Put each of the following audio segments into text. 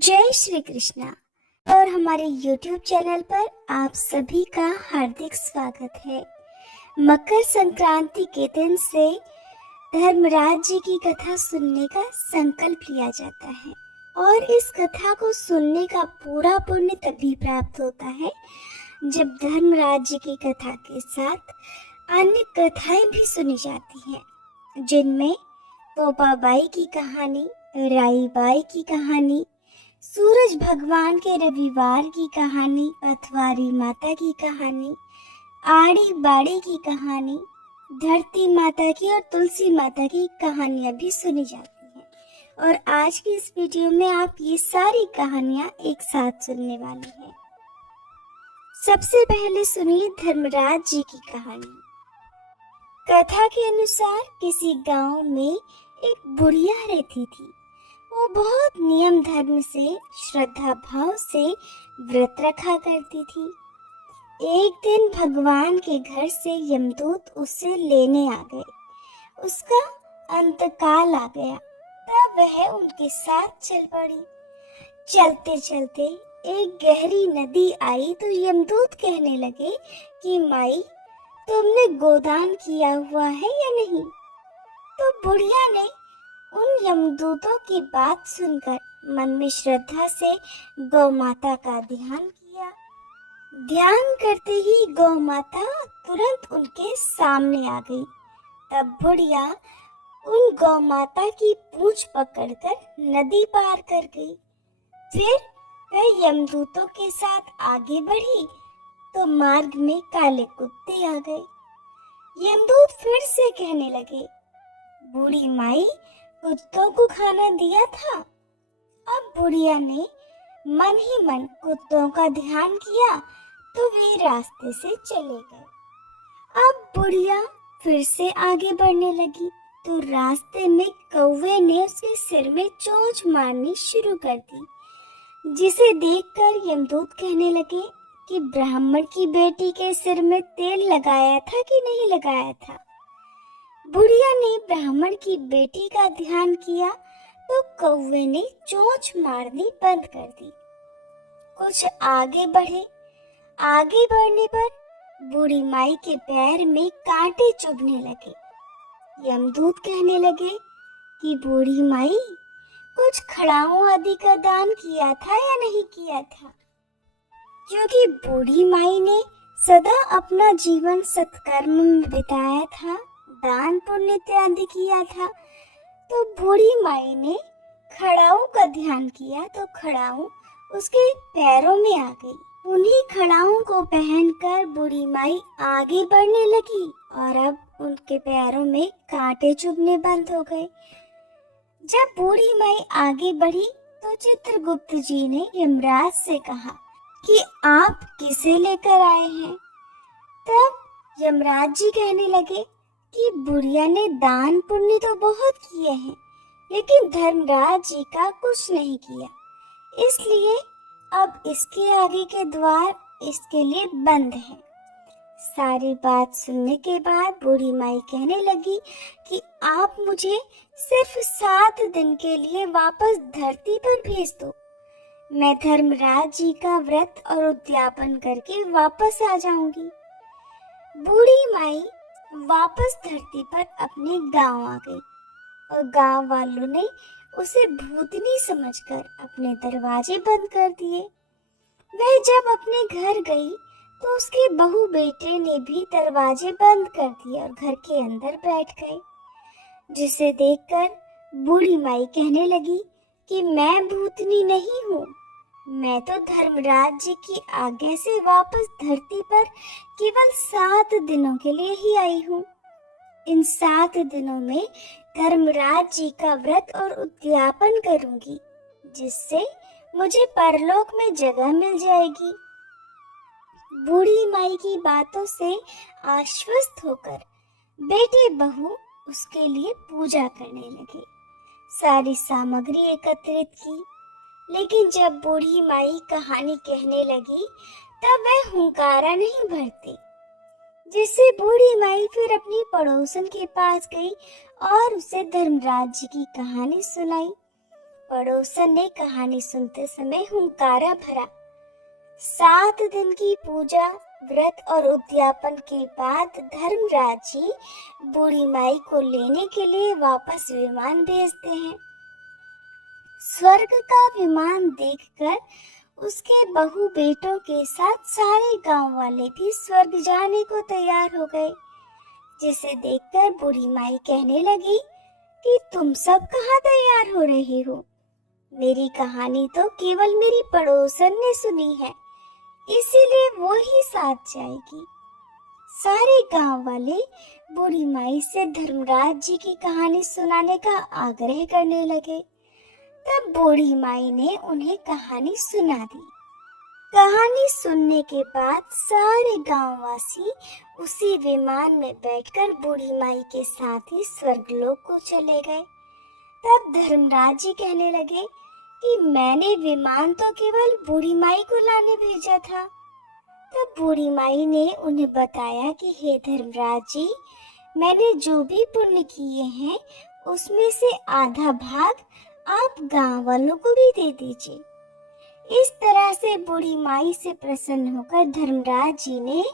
जय श्री कृष्णा और हमारे YouTube चैनल पर आप सभी का हार्दिक स्वागत है। मकर संक्रांति के दिन से धर्मराज जी की कथा सुनने का संकल्प लिया जाता है और इस कथा को सुनने का पूरा पुण्य तभी प्राप्त होता है जब धर्मराज जी की कथा के साथ अन्य कथाएं भी सुनी जाती हैं, जिनमें तोपाबाई की कहानी, राईबाई की कहानी, सूरज भगवान के रविवार की कहानी, पथवारी माता की कहानी, आड़ी बाड़ी की कहानी, धरती माता की और तुलसी माता की कहानियां भी सुनी जाती हैं। और आज की इस वीडियो में आप ये सारी कहानियां एक साथ सुनने वाले हैं। सबसे पहले सुनिए धर्मराज जी की कहानी। कथा के अनुसार किसी गांव में एक बुढ़िया रहती थी। वो बहुत नियम धर्म से, श्रद्धा भाव से व्रत रखा करती थी। एक दिन भगवान के घर से यमदूत उसे लेने आ गए। उसका अंतकाल आ गया, तब वह उनके साथ चल पड़ी। चलते चलते एक गहरी नदी आई तो यमदूत कहने लगे कि माई, तुमने गोदान किया हुआ है या नहीं? तो बुढ़िया ने उन यमदूतों की बात सुनकर मन में श्रद्धा से गौ माता का ध्यान किया। ध्यान करते ही गौ माता तुरंत उनके सामने आ गई। तब बुढ़िया उन गौ माता की पूंछ पकड़कर नदी पार कर गई। फिर वह यमदूतों के साथ आगे बढ़ी तो मार्ग में काले कुत्ते आ गए। यमदूत फिर से कहने लगे, बूढ़ी माई, कुत्तों को खाना दिया था। अब बुढ़िया ने मन ही मन कुत्तों का ध्यान किया तो वे रास्ते से चले गए। अब बुढ़िया फिर से आगे बढ़ने लगी तो रास्ते में कौवे ने उसके सिर में चोंच मारनी शुरू कर दी, जिसे देखकर यमदूत कहने लगे कि ब्राह्मण की बेटी के सिर में तेल लगाया था कि नहीं लगाया था। बुढ़िया ने ब्राह्मण की बेटी का ध्यान किया तो कौवे ने चोंच मारनी बंद कर दी। कुछ आगे बढ़े। आगे बढ़ने पर बूढ़ी माई के पैर में कांटे चुभने लगे। यमदूत कहने लगे कि बूढ़ी माई, कुछ खड़ाऊ आदि का दान किया था या नहीं किया था? क्योंकि बूढ़ी माई ने सदा अपना जीवन सत्कर्म में बिताया था, दान पुण्य इत्यादि किया था, तो बूढ़ी माई ने खड़ाऊ का ध्यान किया तो खड़ाऊ उसके पैरों में आ गई। उन्हीं खड़ाऊ को पहनकर बूढ़ी माई आगे बढ़ने लगी और अब उनके पैरों में कांटे चुभने बंद हो गए। जब बूढ़ी माई आगे बढ़ी तो चित्रगुप्त जी ने यमराज से कहा कि आप किसे लेकर आए हैं? तब यमराज जी कहने लगे कि बुढ़िया ने दान पुण्य तो बहुत किए हैं, लेकिन धर्मराज जी का कुछ नहीं किया, इसलिए अब इसके आगे के द्वार इसके लिए बंद हैं। सारी बात सुनने के बाद बूढ़ी माई कहने लगी कि आप मुझे सिर्फ 7 दिन के लिए वापस धरती पर भेज दो। मैं धर्मराज जी का व्रत और उद्यापन करके वापस आ जाऊंगी। बूढ़ी माई वापस धरती पर अपने गांव आ गई और गांव वालों ने उसे भूतनी समझकर अपने दरवाजे बंद कर दिए। वह जब अपने घर गई तो उसके बहू बेटे ने भी दरवाजे बंद कर दिए और घर के अंदर बैठ गए, जिसे देखकर बूढ़ी माई कहने लगी कि मैं भूतनी नहीं हूँ, मैं तो धर्मराज जी की आज्ञा से वापस धरती पर केवल 7 दिनों के लिए ही आई हूँ। इन 7 दिनों में धर्मराज जी का व्रत और उद्यापन करूंगी, जिससे मुझे परलोक में जगह मिल जाएगी। बूढ़ी माई की बातों से आश्वस्त होकर बेटे बहू उसके लिए पूजा करने लगे। सारी सामग्री एकत्रित की, लेकिन जब बूढ़ी माई कहानी कहने लगी तब वह हुंकारा नहीं भरती, जिससे बूढ़ी माई फिर अपनी पड़ोसन के पास गई और उसे धर्मराज जी की कहानी सुनाई। पड़ोसन ने कहानी सुनते समय हुंकारा भरा। 7 दिन की पूजा, व्रत और उद्यापन के बाद धर्मराज जी बूढ़ी माई को लेने के लिए वापस विमान भेजते हैं। स्वर्ग का विमान देखकर उसके बहू बेटों के साथ सारे गांव वाले भी स्वर्ग जाने को तैयार हो गए, जिसे देखकर बूढ़ी माई कहने लगी कि तुम सब कहाँ तैयार हो रहे हो? मेरी कहानी तो केवल मेरी पड़ोसन ने सुनी है, इसीलिए वो ही साथ जाएगी। सारे गांव वाले बूढ़ी माई से धर्मराज जी की कहानी सुनाने का आग्रह करने लगे। तब बूढ़ी माई ने उन्हें कहानी सुना दी। कहानी सुनने के बाद सारे गांववासी उसी विमान में बैठकर बूढ़ी माई के साथ ही स्वर्गलोक को चले गए। तब धर्मराज जी कहने लगे कि मैंने विमान तो केवल बूढ़ी माई को लाने भेजा था। तब बूढ़ी माई ने उन्हें बताया कि हे धर्मराज जी, मैंने जो भी पुण्य किए हैं उसमें से आधा भाग आप गांव वालों को भी दे दीजिए। इस तरह से बूढ़ी माई से प्रसन्न होकर धर्मराज जी ने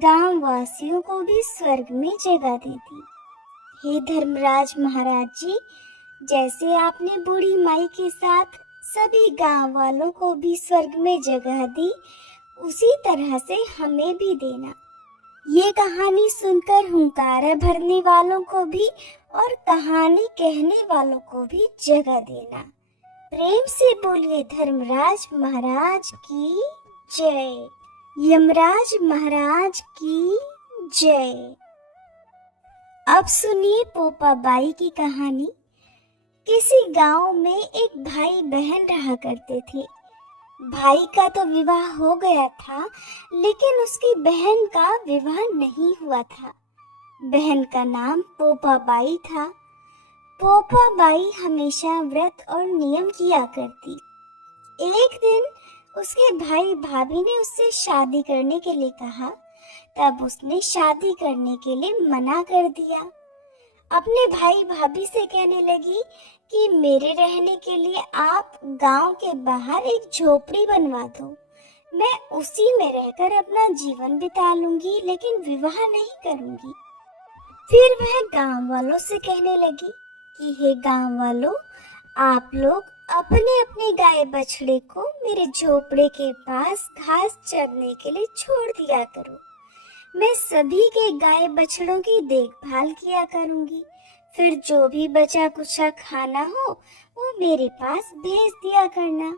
गांव वासियों को भी स्वर्ग में जगह दे दी। हे धर्मराज महाराज जी, जैसे आपने बूढ़ी माई के साथ सभी गांव वालों को भी स्वर्ग में जगह दी, उसी तरह से हमें भी देना। ये कहानी सुनकर हुंकारा भरने वालों को भी और कहानी कहने वालों को भी जगह देना। प्रेम से बोलिए धर्मराज महाराज की जय। यमराज महाराज की जय। अब सुनिए पोपा बाई की कहानी। किसी गांव में एक भाई बहन रहा करते थे। भाई का तो विवाह हो गया था, लेकिन उसकी बहन का विवाह नहीं हुआ था। बहन का नाम पोपा बाई था। पोपा बाई हमेशा व्रत और नियम किया करती। एक दिन उसके भाई भाभी ने उससे शादी करने के लिए कहा, तब उसने शादी करने के लिए मना कर दिया। अपने भाई भाभी से कहने लगी कि मेरे रहने के लिए आप गांव के बाहर एक झोपड़ी बनवा दो। मैं उसी में रहकर अपना जीवन बिता लूंगी, लेकिन विवाह नहीं करूंगी। फिर वह गांव वालों से कहने लगी कि हे गांव वालों, आप लोग अपने अपने गाय बछड़े को मेरे झोपड़े के पास घास चरने के लिए छोड़ दिया करो। मैं सभी के गाय बछड़ों की देखभाल किया करूंगी। फिर जो भी बचा कुचा खाना हो वो मेरे पास भेज दिया करना,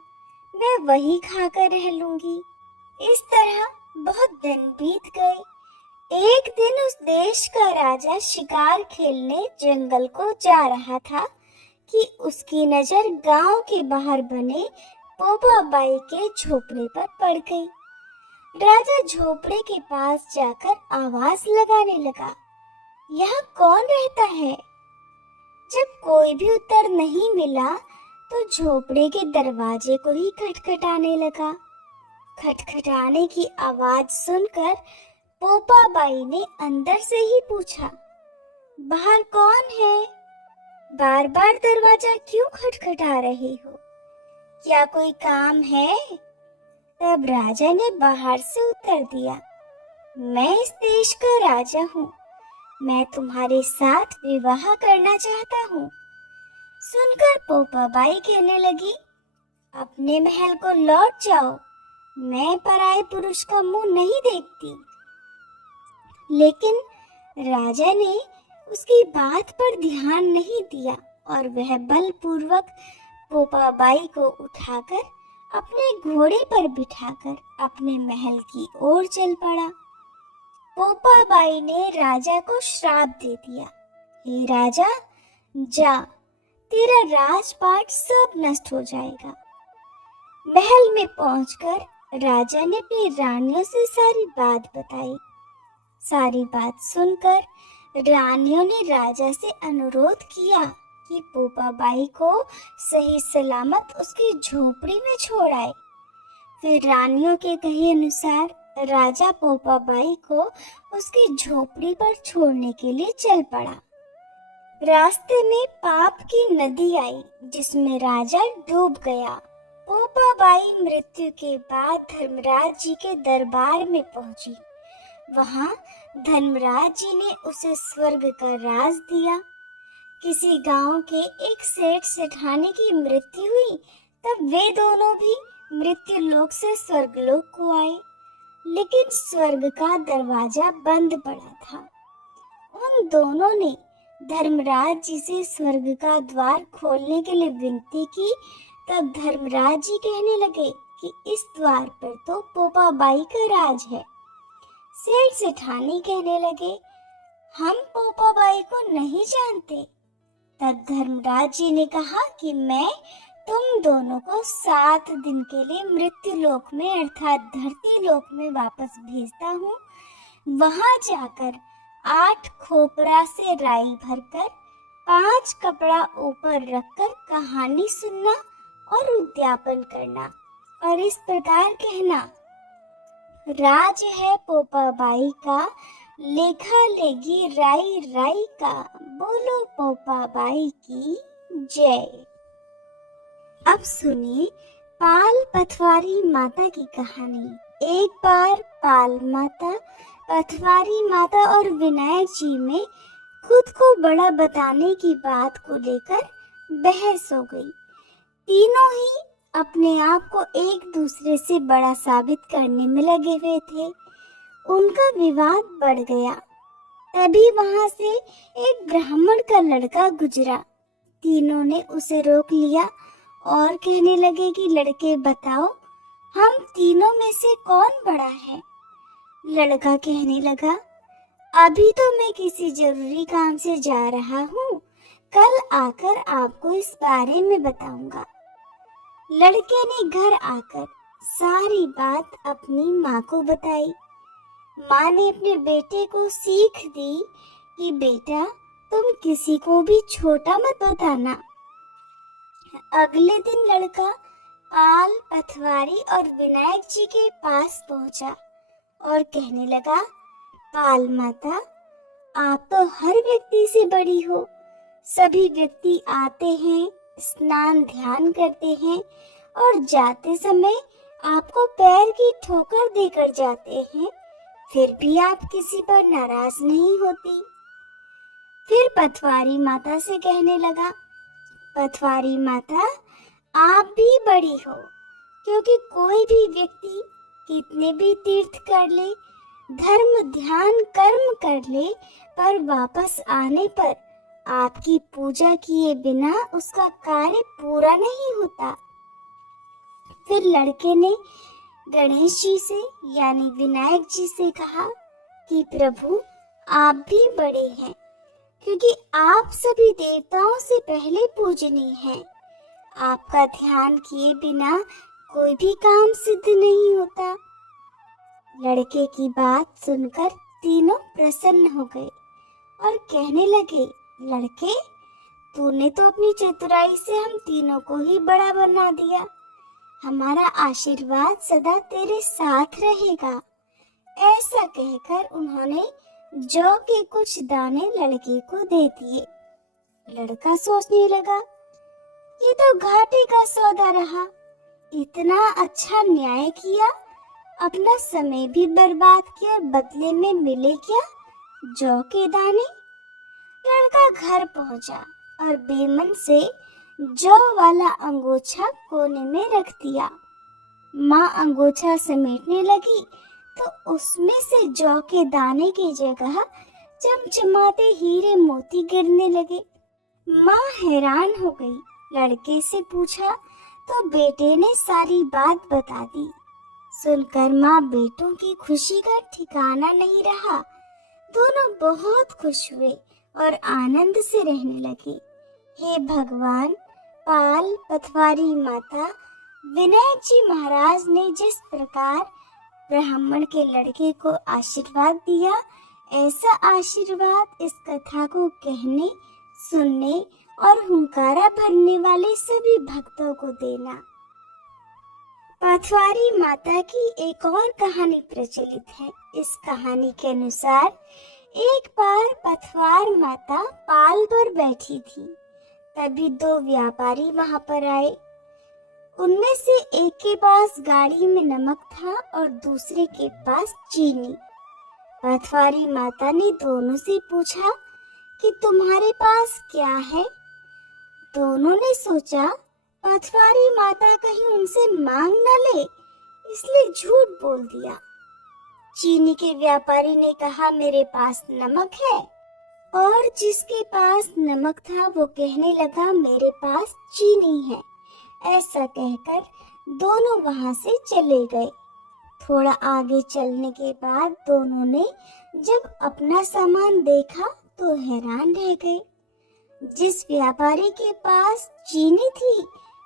मैं वही खाकर रह लूंगी। इस तरह बहुत दिन बीत गए। एक दिन उस देश का राजा शिकार खेलने जंगल को जा रहा था कि उसकी नजर गांव के बाहर बने पोपा बाई के झोपड़े पर पड़ गई। राजा झोपड़े के पास जाकर आवाज लगाने लगा, यहाँ कौन रहता है? जब कोई भी उत्तर नहीं मिला तो झोपड़े के दरवाजे को ही खटखटाने लगा। खटखटाने की आवाज सुनकर पोपा बाई ने अंदर से ही पूछा, बाहर कौन है? बार बार दरवाजा क्यों खटखटा रहे हो? क्या कोई काम है? तब राजा ने बाहर से उत्तर दिया, मैं इस देश का राजा हूँ, मैं तुम्हारे साथ विवाह करना चाहता हूँ। सुनकर पोपा बाई कहने लगी, अपने महल को लौट जाओ, मैं पराये पुरुष का मुंह नहीं देखती। लेकिन राजा ने उसकी बात पर ध्यान नहीं दिया और वह बलपूर्वक पोपा बाई को उठाकर अपने घोड़े पर बिठाकर अपने महल की ओर चल पड़ा। पोपा बाई ने राजा को श्राप दे दिया, हे राजा, जा, तेरा राजपाट सब नष्ट हो जाएगा। महल में पहुंचकर राजा ने अपनी रानियों से सारी बात बताई। सारी बात सुनकर रानियों ने राजा से अनुरोध किया कि पोपा बाई को सही सलामत उसकी झोपड़ी में छोड़ आए। फिर रानियों के कहे अनुसार राजा पोपा बाई को उसकी झोपड़ी पर छोड़ने के लिए चल पड़ा। रास्ते में पाप की नदी आई जिसमें राजा डूब गया। पोपाबाई मृत्यु के बाद धर्मराज जी के दरबार में पहुंची। वहां धर्मराज जी ने उसे स्वर्ग का राज दिया। किसी गांव के एक सेठ सेठानी की मृत्यु हुई, तब वे दोनों भी मृत्यु लोक से स्वर्गलोक को आए, लेकिन स्वर्ग का दरवाजा बंद पड़ा था। उन दोनों ने धर्मराज जी से स्वर्ग का द्वार खोलने के लिए विनती की। तब धर्मराज जी कहने लगे कि इस द्वार पर तो पोपाबाई का राज है। सेठ सेठानी कहने लगे, हम पोपाबाई को नहीं जानते। तब धर्मराज जी ने कहा कि मैं तुम दोनों को 7 दिन के लिए मृत्यु लोक में अर्थात धरती लोक में वापस भेजता हूँ। वहां जाकर 8 खोपरा से राई भरकर 5 कपड़ा ऊपर रखकर कहानी सुनना और उद्यापन करना और इस प्रकार कहना, राज है पोपाबाई का, लेखा लेगी राई राई का, बोलो पोपाबाई की जय। अब सुनिए पाल पथवारी माता की कहानी। एक बार पाल माता, पथवारी माता और विनायक जी में खुद को बड़ा बताने की बात को लेकर बहस हो गई। तीनों ही अपने आप को एक दूसरे से बड़ा साबित करने में लगे हुए थे। उनका विवाद बढ़ गया। तभी वहां से एक ब्राह्मण का लड़का गुजरा। तीनों ने उसे रोक लिया और कहने लगे कि लड़के बताओ, हम तीनों में से कौन बड़ा है? लड़का कहने लगा, अभी तो मैं किसी जरूरी काम से जा रहा हूँ, कल आकर आपको इस बारे में बताऊंगा। लड़के ने घर आकर सारी बात अपनी माँ को बताई। माँ ने अपने बेटे को सीख दी कि बेटा तुम किसी को भी छोटा मत बताना। अगले दिन लड़का पाल, पथवारी और विनायक जी के पास पहुंचा और कहने लगा, पाल माता, आप तो हर व्यक्ति से बड़ी हो। सभी व्यक्ति आते हैं, स्नान ध्यान करते हैं और जाते समय आपको पैर की ठोकर देकर जाते हैं, फिर भी आप किसी पर नाराज नहीं होती। फिर पथवारी माता से कहने लगा, पथवारी माता, आप भी बड़ी हो, क्योंकि कोई भी व्यक्ति कितने भी तीर्थ कर ले, धर्म ध्यान कर्म कर ले, पर वापस आने पर आपकी पूजा किए बिना उसका कार्य पूरा नहीं होता। फिर लड़के ने गणेश जी से यानी विनायक जी से कहा कि प्रभु आप भी बड़े हैं, क्योंकि आप सभी देवताओं से पहले पूजनीय हैं। आपका ध्यान किए बिना कोई भी काम सिद्ध नहीं होता। लड़के की बात सुनकर तीनों प्रसन्न हो गए और कहने लगे, लड़के तूने तो अपनी चतुराई से हम तीनों को ही बड़ा बना दिया। हमारा आशीर्वाद सदा तेरे साथ रहेगा। ऐसा कहकर उन्होंने जौ के कुछ दाने लड़के को दे दिए। लड़का सोचने लगा, ये तो घाटे का सौदा रहा। इतना अच्छा न्याय किया, अपना समय भी बर्बाद किया, बदले में मिले क्या? जौ के दाने। लड़का घर पहुंचा और बेमन से जौ वाला अंगोछा कोने में रख दिया। माँ अंगोछा समेटने लगी तो उसमें से जौ के दाने की जगह चमचमाते हीरे मोती गिरने लगे। माँ हैरान हो गई। लड़के से पूछा तो बेटे ने सारी बात बता दी। सुनकर माँ बेटों की खुशी का ठिकाना नहीं रहा। दोनों बहुत खुश हुए और आनंद से रहने लगे। हे भगवान, पाल, पथवारी माता, विनायक जी महाराज ने जिस प्रकार ब्राह्मण के लड़के को आशीर्वाद दिया, ऐसा आशीर्वाद इस कथा को कहने, सुनने और हुंकारा भरने वाले सभी भक्तों को देना। पथवारी माता की एक और कहानी प्रचलित है। इस कहानी के अनुसार एक बार पतवार माता पाल पर बैठी थी। तभी दो व्यापारी वहां पर आए। उनमें से एक के पास गाड़ी में नमक था और दूसरे के पास चीनी। पतवारी माता ने दोनों से पूछा कि तुम्हारे पास क्या है। दोनों ने सोचा पतवारी माता कहीं उनसे मांग न ले, इसलिए झूठ बोल दिया। चीनी के व्यापारी ने कहा मेरे पास नमक है, और जिसके पास नमक था वो कहने लगा मेरे पास चीनी है। ऐसा कहकर दोनों वहां से चले गए। थोड़ा आगे चलने के बाद दोनों ने जब अपना सामान देखा तो हैरान रह गए। जिस व्यापारी के पास चीनी थी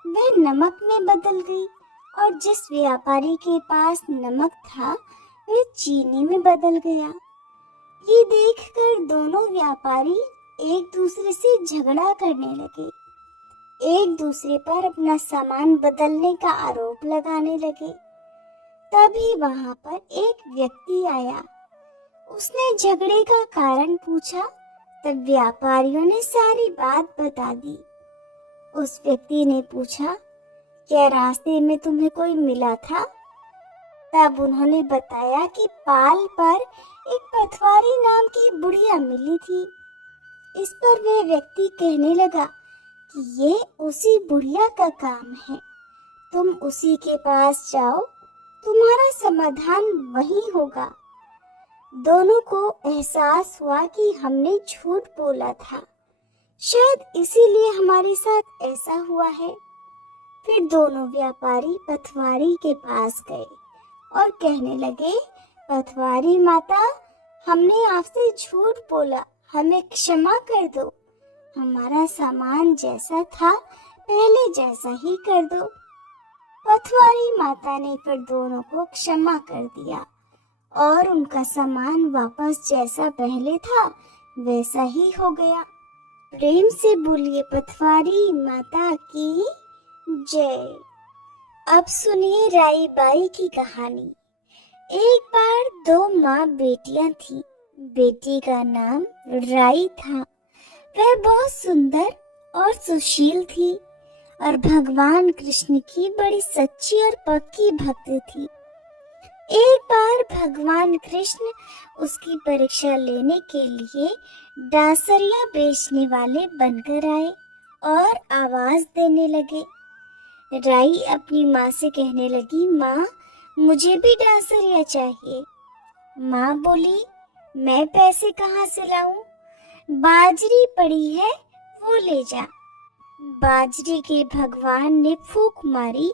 वह नमक में बदल गई, और जिस व्यापारी के पास नमक था वह चीनी में बदल गया। ये देखकर दोनों व्यापारी एक दूसरे से झगड़ा करने लगे। एक दूसरे पर अपना सामान बदलने का आरोप लगाने लगे। तभी वहां पर एक व्यक्ति आया। उसने झगड़े का कारण पूछा। तब व्यापारियों ने सारी बात बता दी। उस व्यक्ति ने पूछा, क्या रास्ते में तुम्हें कोई मिला था? तब उन्होंने बताया कि पाल पर एक पतवारी नाम की बुढ़िया मिली थी। इस पर वह व्यक्ति कहने लगा कि ये उसी बुढ़िया का काम है, तुम उसी के पास जाओ, तुम्हारा समाधान वही होगा। दोनों को एहसास हुआ कि हमने झूठ बोला था, शायद इसीलिए हमारे साथ ऐसा हुआ है। फिर दोनों व्यापारी पतवारी के पास गए और कहने लगे, पतवारी माता, हमने आपसे झूठ बोला, हमें क्षमा कर दो। हमारा सामान जैसा था पहले जैसा ही कर दो। पतवारी माता ने फिर दोनों को क्षमा कर दिया और उनका सामान वापस जैसा पहले था वैसा ही हो गया। प्रेम से बोलिए पतवारी माता की जय। अब सुनिए राई बाई की कहानी। एक बार दो माँ बेटियां थी। बेटी का नाम राई था। वह बहुत सुंदर और सुशील थी और भगवान कृष्ण की बड़ी सच्ची और पक्की भक्त थी। एक बार भगवान कृष्ण उसकी परीक्षा लेने के लिए डांसरिया बेचने वाले बनकर आए और आवाज देने लगे। राई अपनी माँ से कहने लगी, माँ, मुझे भी डांसरिया चाहिए। माँ बोली, मैं पैसे कहाँ से लाऊं? बाजरी पड़ी है, वो ले जा। बाजरी के भगवान ने फूंक मारी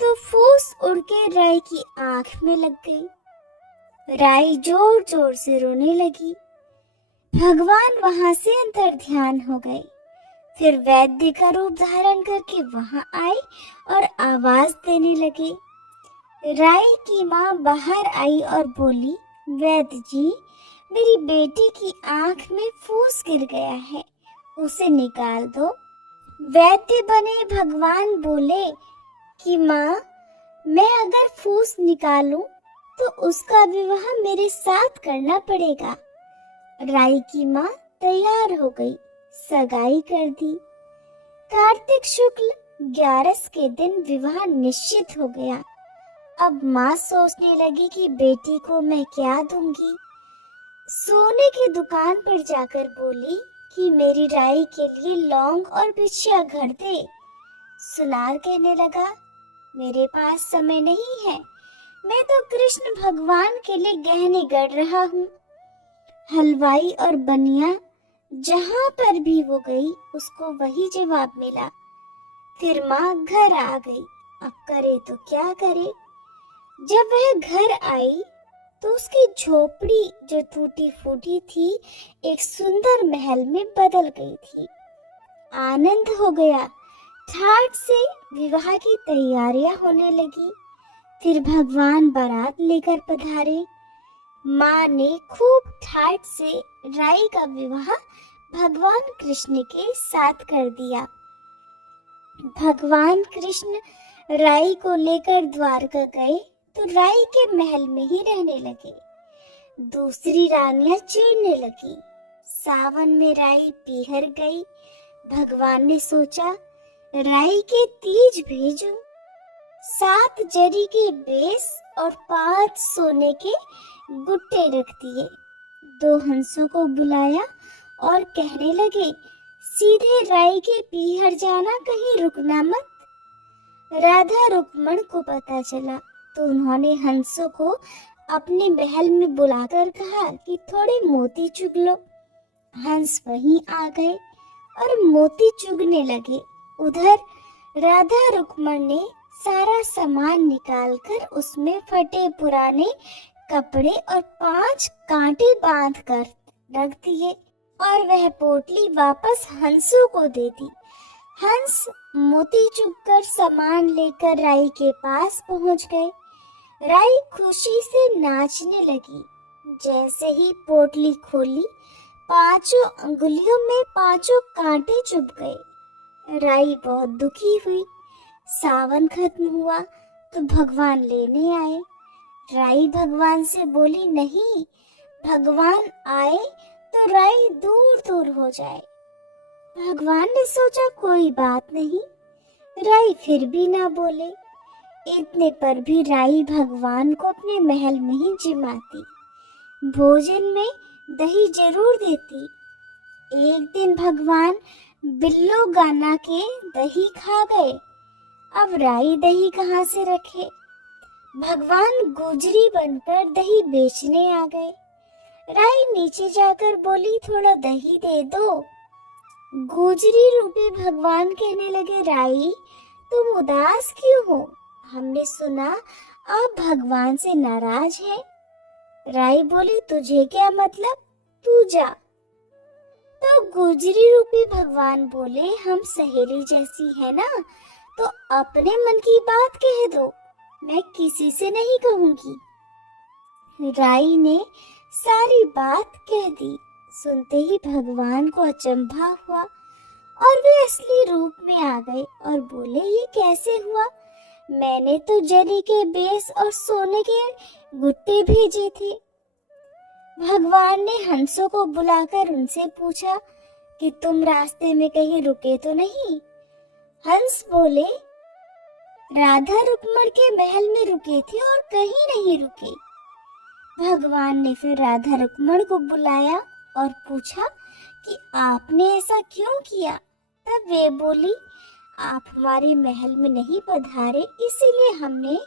तो फूस उड़ के राई की आंख में लग गई। राई जोर जोर से रोने लगी। भगवान वहां से अंतर ध्यान हो गए। फिर वैद्य का रूप धारण करके वहां आए और आवाज देने लगे। राई की माँ बाहर आई और बोली, वैद्य जी, मेरी बेटी की आंख में फूस गिर गया है, उसे निकाल दो। वैद्य बने भगवान बोले कि माँ, मैं अगर फूस निकालूं तो उसका विवाह मेरे साथ करना पड़ेगा। राई की माँ तैयार हो गई, सगाई कर दी। कार्तिक शुक्ल 11 के दिन विवाह निश्चित हो गया। अब माँ सोचने लगी कि बेटी को मैं क्या दूंगी। सोने की दुकान पर जाकर बोली कि मेरी राई के लिए लौंग और बिछिया घर दे। सुनार कहने लगा, मेरे पास समय नहीं है, मैं तो कृष्ण भगवान के लिए गहने गढ़ रहा हूँ। हलवाई और बनिया जहाँ पर भी वो गई उसको वही जवाब मिला। फिर माँ घर आ गई। अब करे तो क्या करे। जब वह घर आई तो उसकी झोपड़ी जो टूटी फूटी थी एक सुंदर महल में बदल गई थी। आनंद हो गया। ठाठ से विवाह की तैयारियां होने लगी। फिर भगवान बारात लेकर पधारे। माँ ने खूब ठाठ से राई का विवाह भगवान कृष्ण के साथ कर दिया। भगवान कृष्ण राई को लेकर द्वारका गए तो राई के महल में ही रहने लगे। दूसरी रानियां चिढ़ने लगी। सावन में राई पीहर गई। भगवान ने सोचा राई के तीज भेजूं। 7 जरी के बेस और 5 सोने के गुट्टे रख दिए। 2 हंसों को बुलाया और कहने लगे, सीधे राई के पीहर जाना, कहीं रुकना मत। राधा रुक्मण को पता चला तो उन्होंने हंसों को अपने महल में बुलाकर कहा कि थोड़े मोती चुग लो। हंस वहीं आ गए और मोती चुगने लगे। उधर राधा रुक्मण ने सारा सामान निकालकर उसमें फटे पुराने कपड़े और 5 कांटे बांध कर रख दिए और वह पोटली वापस हंसों को दे दी। हंस मोती चुगकर सामान लेकर राई के पास पहुंच गए। राई खुशी से नाचने लगी। जैसे ही पोटली खोली, 5 अंगुलियों में 5 कांटे चुभ गए। राई बहुत दुखी हुई। सावन खत्म हुआ तो भगवान लेने आए। राई भगवान से बोली, नहीं, भगवान आए तो राई दूर दूर हो जाए। भगवान ने सोचा कोई बात नहीं। राई फिर भी ना बोले। इतने पर भी राई भगवान को अपने महल में ही जिमाती। भोजन में दही जरूर देती। एक दिन भगवान बिल्लो गाना के दही खा गए। अब राई दही कहाँ से रखे। भगवान गुजरी बनकर दही बेचने आ गए। राई नीचे जाकर बोली, थोड़ा दही दे दो। गुजरी रूपी भगवान कहने लगे, राई तुम उदास क्यों हो? हमने सुना आप भगवान से नाराज हैं। राई बोली, तुझे क्या मतलब, तू जा। तो गुजरी रूपी भगवान बोले, हम सहेली जैसी है ना, तो अपने मन की बात कह दो, मैं किसी से नहीं कहूंगी। राई ने सारी बात कह दी। सुनते ही भगवान को अचंभा हुआ और वे असली रूप में आ गए और बोले, ये कैसे हुआ? मैंने तो जरी के बेस और सोने के गुट्टे भेजे थे। भगवान ने हंसों को बुलाकर उनसे पूछा कि तुम रास्ते में कहीं रुके तो नहीं? हंस बोले, राधा रुक्मण के महल में रुके थे और कहीं नहीं रुके। भगवान ने फिर राधा रुक्मण को बुलाया और पूछा कि आपने ऐसा क्यों किया? तब वे बोली, आप हमारे महल में नहीं पधारे, इसीलिए हमने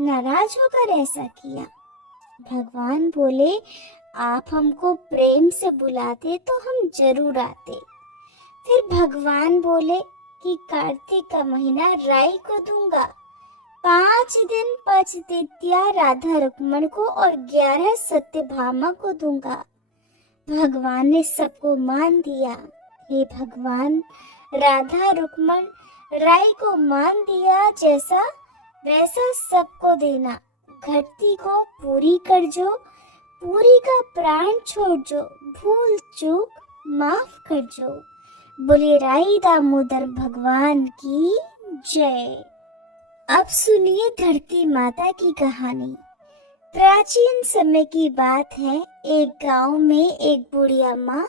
नाराज होकर ऐसा किया। भगवान बोले, आप हमको प्रेम से बुलाते तो हम जरूर आते। फिर भगवान बोले कि कार्तिक का महीना राई को दूंगा। 5 दिन पचतीत्या राधा रुक्मण को और 11 सत्यभामा को दूंगा। भगवान ने सबको मान दिया। हे भगवान, राधा रुक्मण राई को मान दिया, जैसा वैसा सबको देना। घटती को पूरी कर जो, पूरी का प्राण छोड़ जो, भूल चूक माफ कर जो। बोले राई दामोदर भगवान की जय। अब सुनिए धरती माता की कहानी। प्राचीन समय की बात है। एक गांव में एक बुढ़िया माँ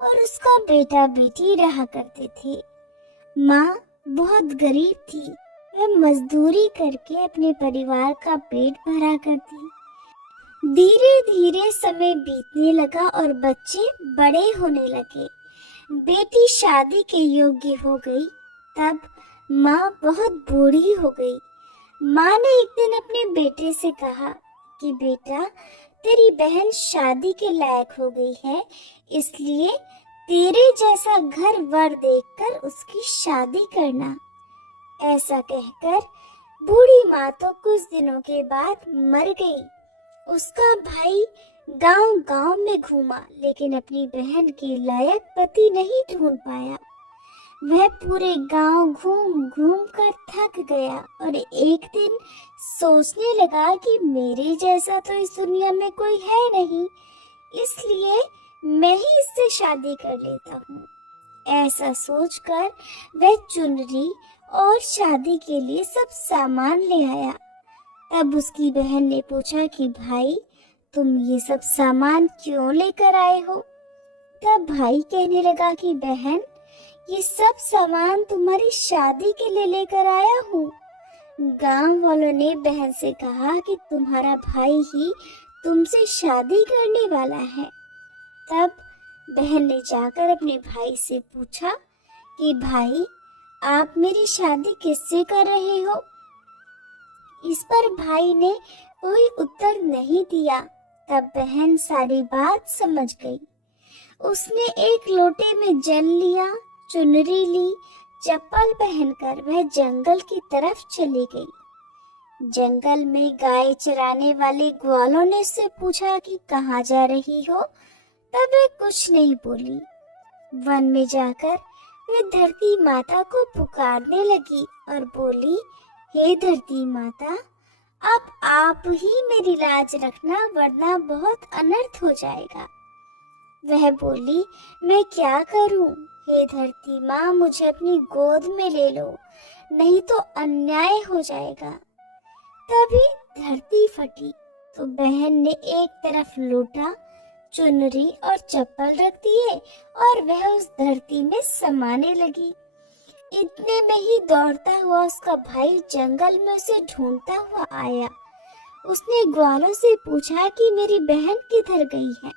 और उसका बेटा बेटी रहा करते थे। माँ बहुत गरीब थी। वह मजदूरी करके अपने परिवार का पेट भरा करती। धीरे धीरे समय बीतने लगा और बच्चे बड़े होने लगे। बेटी शादी के योग्य हो गई। तब माँ बहुत बूढ़ी हो गई। माँ ने एक दिन अपने बेटे से कहा कि बेटा, तेरी बहन शादी के लायक हो गई है, इसलिए तेरे जैसा घर वर देखकर उसकी शादी करना। ऐसा कहकर बूढ़ी माँ तो कुछ दिनों के बाद मर गई। उसका भाई गांव-गांव में घूमा, लेकिन अपनी बहन के लायक पति नहीं ढूंढ पाया। वह पूरे गांव घूम घूम कर थक गया और एक दिन सोचने लगा कि मेरे जैसा तो इस दुनिया में कोई है नहीं, इसलिए मैं ही इससे शादी कर लेता हूँ। ऐसा सोचकर वह चुनरी और शादी के लिए सब सामान ले आया। तब उसकी बहन ने पूछा कि भाई, तुम ये सब सामान क्यों लेकर आए हो? तब भाई कहने लगा कि बहन, ये सब सामान तुम्हारी शादी के लिए लेकर आया हूँ। गांव वालों ने बहन से कहा कि तुम्हारा भाई ही तुमसे शादी करने वाला है। तब बहन ने जाकर अपने भाई से पूछा कि भाई, आप मेरी शादी किससे कर रहे हो? इस पर भाई ने कोई उत्तर नहीं दिया। तब बहन सारी बात समझ गई। उसने एक लोटे में जल लिया, चुनरी ली, चप्पल पहनकर वह जंगल की तरफ चली गई। जंगल में गाय चराने वाले ग्वालों ने उससे पूछा कि कहाँ जा रही हो? तब वे कुछ नहीं बोली। वन में जाकर वे धरती माता को पुकारने लगी और बोली, हे धरती माता, अब आप ही मेरी लाज रखना, वरना बहुत अनर्थ हो जाएगा। वह बोली, मैं क्या करूं? हे धरती माँ, मुझे अपनी गोद में ले लो, नहीं तो अन्याय हो जाएगा। तभी धरती फटी तो बहन ने एक तरफ लोटा, चुनरी और चप्पल रख दिए और वह उस धरती में समाने लगी। इतने में ही दौड़ता हुआ उसका भाई जंगल में उसे ढूंढता हुआ आया। उसने ग्वालों से पूछा कि मेरी बहन किधर गई है?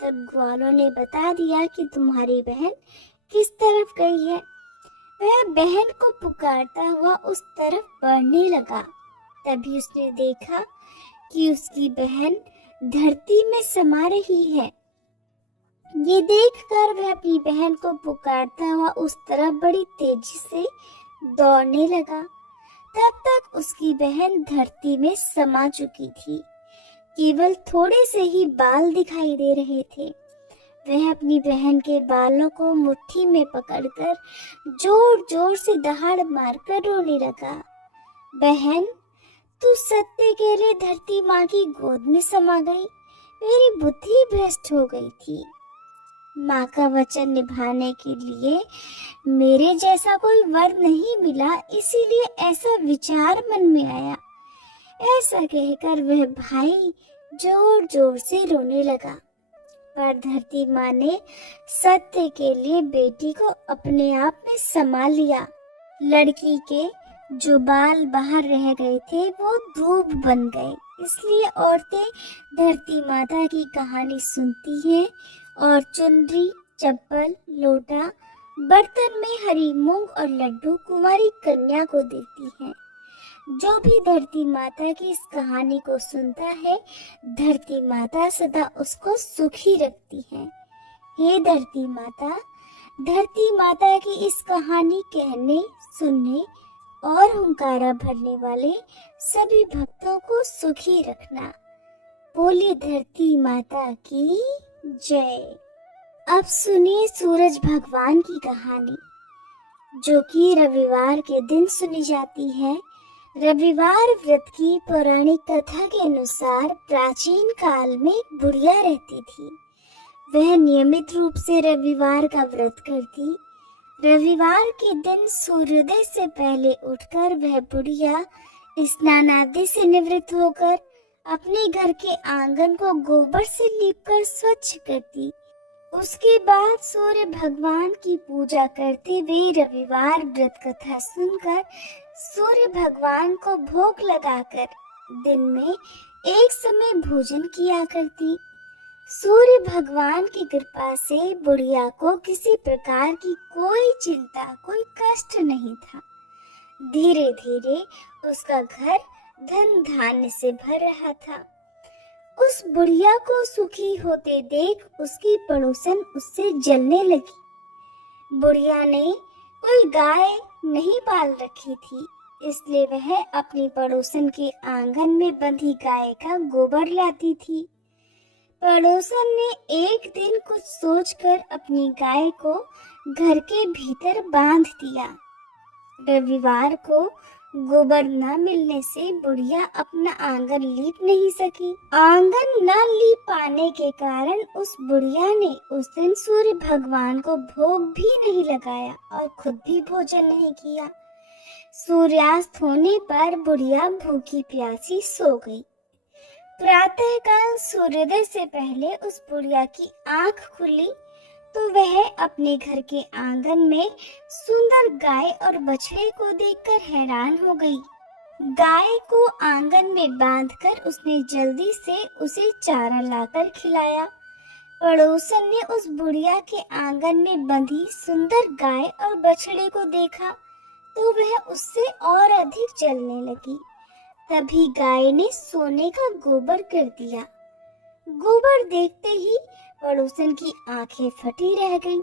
तब ग्वालों ने बता दिया कि तुम्हारी बहन किस तरफ गई है। वह बहन को पुकारता हुआ उस तरफ बढ़ने लगा। तभी उसने देखा कि उसकी बहन धरती में समा रही है। ये देखकर वह अपनी बहन को पुकारता हुआ उस तरफ बड़ी तेजी से दौड़ने लगा। तब तक उसकी बहन धरती में समा चुकी थी। केवल थोड़े से ही बाल दिखाई दे रहे थे। वह अपनी बहन के बालों को मुट्ठी में पकड़कर जोर जोर से दहाड़ मारकर रोने लगा। बहन, तू सत्य के लिए धरती माँ की गोद में समा गई। मेरी बुद्धि भ्रष्ट हो गई थी। माँ का वचन निभाने के लिए मेरे जैसा कोई वर नहीं मिला, इसीलिए ऐसा विचार मन में आया। ऐसा कहकर वह भाई जोर जोर से रोने लगा। पर धरती माँ ने सत्य के लिए बेटी को अपने आप में समा लिया। लड़की के जो बाल बाहर रह गए थे वो धूप बन गए। इसलिए औरतें धरती माता की कहानी सुनती हैं और चुनरी, चप्पल, लोटा, बर्तन में हरी मूंग और लड्डू कुंवारी कन्या को देती हैं। जो भी धरती माता की इस कहानी को सुनता है, धरती माता सदा उसको सुखी रखती है। हे धरती माता की इस कहानी कहने, सुनने और हुंकारा भरने वाले सभी भक्तों को सुखी रखना। बोलिए धरती माता की जय। अब सुनिए सूरज भगवान की कहानी, जो कि रविवार के दिन सुनी जाती है। रविवार व्रत की पौराणिक कथा के अनुसार प्राचीन काल में एक बुढ़िया रहती थी। वह नियमित रूप से रविवार का व्रत करती। रविवार के दिन सूर्योदय से पहले उठकर वह बुढ़िया स्नान आदि से निवृत्त होकर अपने घर के आंगन को गोबर से लीपकर स्वच्छ करती। उसके बाद सूर्य भगवान की पूजा करते हुए रविवार व्रत कथा सुनकर सूर्य भगवान को भोग लगाकर दिन में एक समय भोजन किया करती। सूर्य भगवान की कृपा से बुढ़िया को किसी प्रकार की कोई चिंता, कोई कष्ट नहीं था। धीरे धीरे उसका घर धन धान्य से भर रहा था। उस बुढ़िया को सुखी होते देख उसकी पड़ोसन उससे जलने लगी। बुढ़िया ने कोई गाय नहीं पाल रखी थी, इसलिए वह अपनी पड़ोसन के आंगन में बंधी गाय का गोबर लाती थी। पड़ोसन ने एक दिन कुछ सोचकर अपनी गाय को घर के भीतर बांध दिया। रविवार को गोबर न मिलने से बुढ़िया अपना आंगन लीप नहीं सकी। आंगन न लीप पाने के कारण उस बुढ़िया ने उस दिन सूर्य भगवान को भोग भी नहीं लगाया और खुद भी भोजन नहीं किया। सूर्यास्त होने पर बुढ़िया भूखी प्यासी सो गई। प्रातःकाल सूर्योदय से पहले उस बुढ़िया की आंख खुली तो वह अपने घर के आंगन में सुंदर गाय और बछड़े को देखकर हैरान हो गई। गाय को आंगन में बांधकर उसने जल्दी से उसे चारा लाकर खिलाया। पड़ोसन ने उस बुढ़िया के आंगन में बंधी सुंदर गाय और बछड़े को देखा तो वह उससे और अधिक जलने लगी। तभी गाय ने सोने का गोबर कर दिया। गोबर देखते ही पड़ोसन की आंखें फटी रह गईं।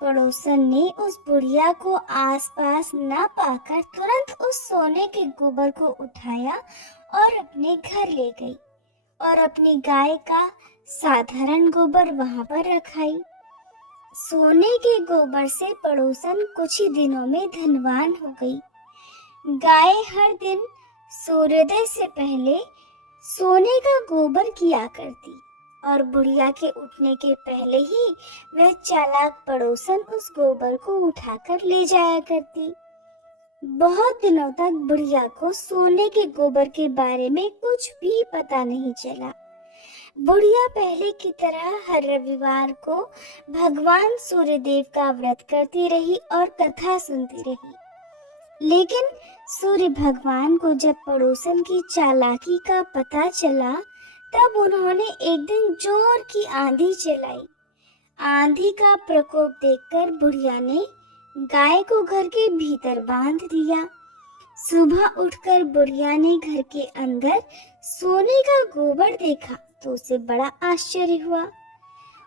पड़ोसन ने उस बुढ़िया को आसपास न पाकर तुरंत उस सोने के गोबर को उठाया और अपने घर ले गई और अपनी गाय का साधारण गोबर वहां पर रखाई। सोने के गोबर से पड़ोसन कुछ ही दिनों में धनवान हो गई। गाय हर दिन सूर्योदय से पहले सोने का गोबर किया करती और बुढ़िया के उठने के पहले ही वह चालाक पड़ोसन उस गोबर को उठाकर ले जाया करती। बहुत दिनों तक बुढ़िया को सोने के गोबर के बारे में कुछ भी पता नहीं चला। बुढ़िया पहले की तरह हर रविवार को भगवान सूर्यदेव का व्रत करती रही और कथा सुनती रही। लेकिन सूर्य भगवान को जब पड़ोसन की चालाकी का पता चला तब उन्होंने एक दिन जोर की आंधी चलाई। आंधी का प्रकोप देखकर बुढ़िया ने गाय को घर के भीतर बांध दिया। सुबह उठकर बुढ़िया ने घर के अंदर सोने का गोबर देखा तो उसे बड़ा आश्चर्य हुआ।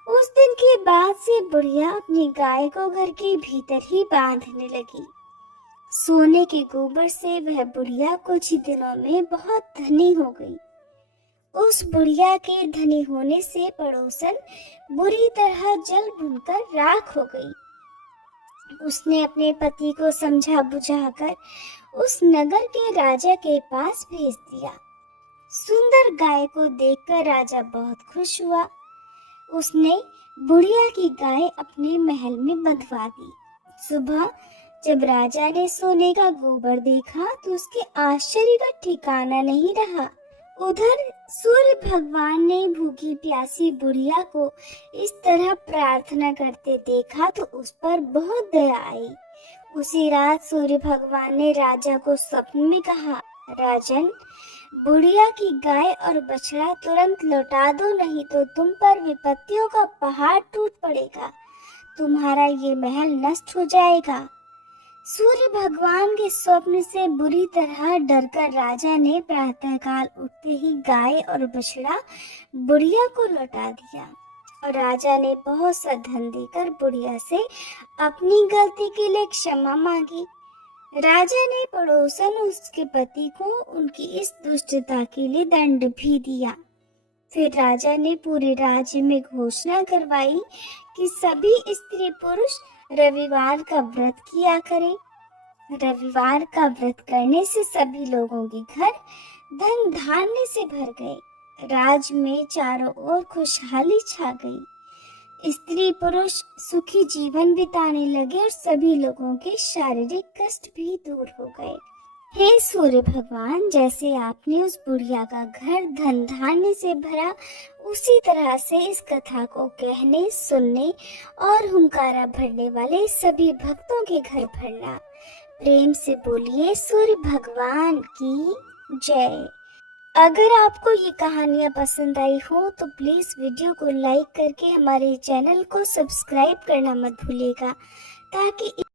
उस दिन के बाद से बुढ़िया अपनी गाय को घर के भीतर ही बांधने लगी। सोने के गोबर से वह बुढ़िया कुछ ही दिनों में बहुत धनी हो गई। उस बुढ़िया के धनी होने से पड़ोसन बुरी तरह जल भुनकर राख हो गई। उसने अपने पति को समझा बुझाकर उस नगर के राजा के पास भेज दिया। सुंदर गाय को देखकर राजा बहुत खुश हुआ। उसने बुढ़िया की गाय अपने महल में बंधवा दी। सुबह जब राजा ने सोने का गोबर देखा तो उसके आश्चर्य का ठिकाना नहीं रहा। उधर सूर्य भगवान ने भूखी प्यासी बुढ़िया को इस तरह प्रार्थना करते देखा तो उस पर बहुत दया आई। उसी रात सूर्य भगवान ने राजा को स्वप्न में कहा, राजन, बुढ़िया की गाय और बछड़ा तुरंत लौटा दो, नहीं तो तुम पर विपत्तियों का पहाड़ टूट पड़ेगा, तुम्हारा ये महल नष्ट हो जाएगा। सूर्य भगवान के स्वप्न से बुरी तरह डरकर राजा ने प्रातःकाल उठते ही गाय और बछड़ा बुढ़िया को लौटा दिया और राजा ने बहुत सा धन देकर बुढ़िया से अपनी गलती के लिए क्षमा मांगी। राजा ने पड़ोसन उसके पति को उनकी इस दुष्टता के लिए दंड भी दिया। फिर राजा ने पूरे राज्य में घोषणा करवाई कि सभी स्त्री पुरुष रविवार का व्रत किया करें। रविवार का व्रत करने से सभी लोगों के घर धन धान्य से भर गए। राज्य में चारों ओर खुशहाली छा गई। स्त्री पुरुष सुखी जीवन बिताने लगे और सभी लोगों के शारीरिक कष्ट भी दूर हो गए। हे सूर्य भगवान, जैसे आपने उस बुढ़िया का घर धन धान्य से भरा, उसी तरह से इस कथा को कहने, सुनने और हुंकारा भरने वाले सभी भक्तों के घर भरना। प्रेम से बोलिए सूर्य भगवान की जय। अगर आपको ये कहानियाँ पसंद आई हो तो प्लीज वीडियो को लाइक करके हमारे चैनल को सब्सक्राइब करना मत भूलिएगा, ताकि